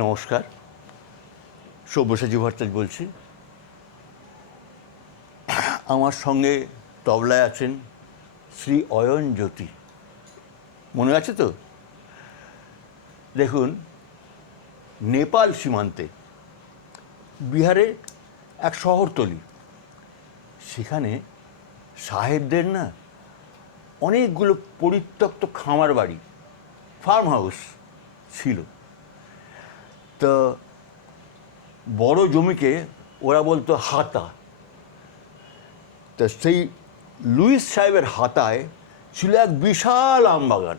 নমস্কার, সব্যসাচী ভট্টাচার্য বলছি। আমার সঙ্গে তবলায় আছেন শ্রী অয়ন জ্যোতি। মনে আছে তো? দেখুন, নেপাল সীমান্তে বিহারে এক শহরতলি, সেখানে সাহেবদের না অনেকগুলো পরিত্যক্ত খামার বাড়ি, ফার্ম হাউস ছিল। তো বড় জমিকে ওরা বলতো হাতা। তা সেই লুইস সাহেবের হাতায় ছিল এক বিশাল আমবাগান।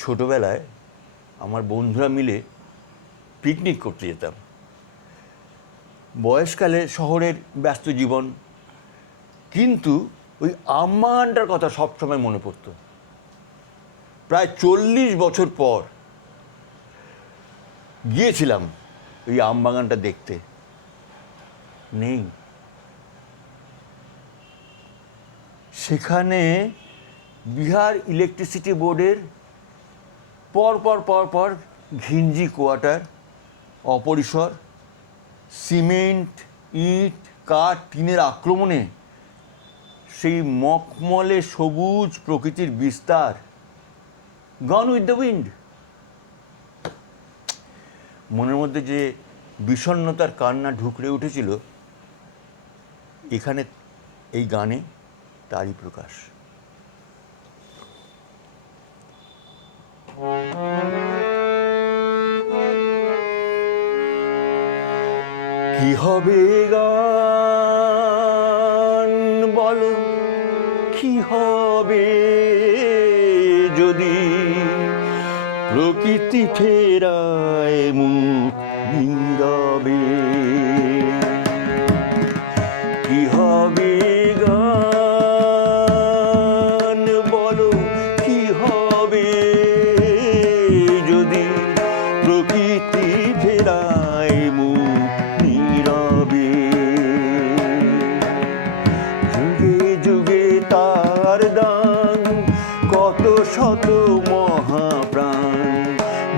ছোটবেলায় আমার বন্ধুরা মিলে পিকনিক করতে যেতাম। বয়সকালে শহরের ব্যস্ত জীবন, কিন্তু ওই আমবাগানটার কথা সবসময় মনে পড়তো। প্রায় 40 বছর পর গিয়েছিলাম ওই আমবাগানটা দেখতে, নেই। সেখানে বিহার ইলেকট্রিসিটি বোর্ডের পর ঘিঞ্জি কোয়ার্টার, অপরিসর, সিমেন্ট, ইট, কাঠ, টিনের আক্রমণে সেই মখমলে সবুজ প্রকৃতির বিস্তার, গন উইথ দ্য উইন্ড। মনের মধ্যে যে বিষণ্ণতার কান্না ঢুকরে উঠেছিল, এখানে এই গানে তারই প্রকাশ। কি হবে গান বলো, কি হবে যদি প্রকৃতি ফেরায় মুখ নীরবে? কি হবে গান বলো, কি হবে যদি প্রকৃতি ফেরায় মুখ নীরবে? যুগে যুগে তার দান কত শত মহাপ্রাণ,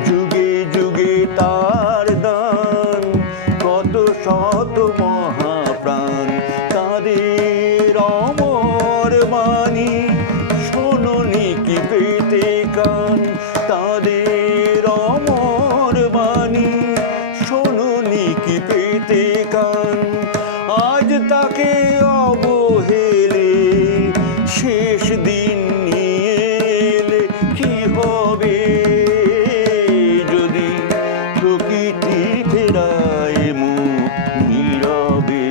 যুগে যুগে তার দান কত শত মহাপ্রাণ। তাদের অমর বাণী শোনোনি কি পেতে কান, তাদের অমর বাণী শোনোনি কি পেতে কান। আজ তাকে অবহেলে শেষ দিন নিয়ে এলে, কি হবে যদি প্রকৃতি ফেরায় মুখ নীরবে?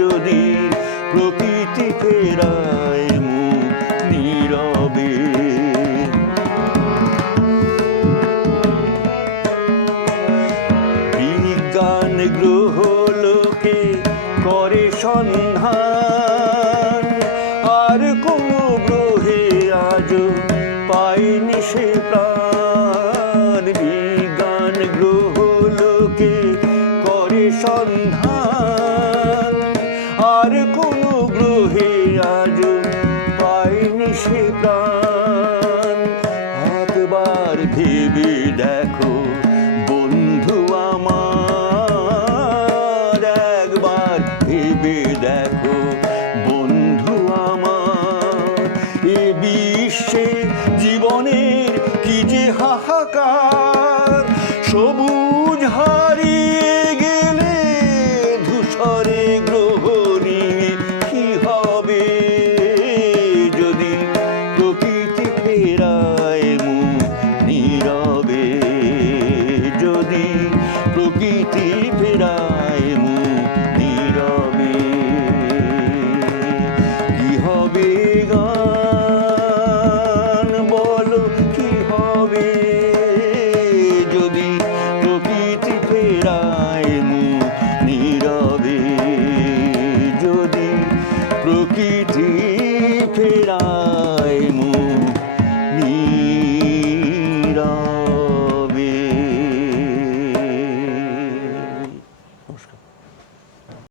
যদি প্রকৃতি ফেরায় মুখ নীরবে। বিজ্ঞান গ্রহলোকে করে সন্ধান, আর কোনো গ্রহে আজও পায়নি সে প্রাণ। বিজ্ঞান গ্রহলোকে করে সন্ধান, আর কোনো গ্রহে আজও পায়নি সে প্রাণ। একবার ভেবে দেখো বন্ধু আমার, একবার ভেবে দেখো বন্ধু আমার, এ বিশ্বে জীবনের কি যে হাহাকার। সবুজ হারিয়ে গেলে ধূসরে গ্রহ নিয়ে, কি হবে যদি প্রকৃতি ফেরায় মুখ নীরবে? যদি প্রকৃতি ফেরায় মুখ নীরবে। কি হবে গান বলো, কি হবে যদি প্রকৃতি ফেরায় মুখ নীরবে? যদি প্রকৃতি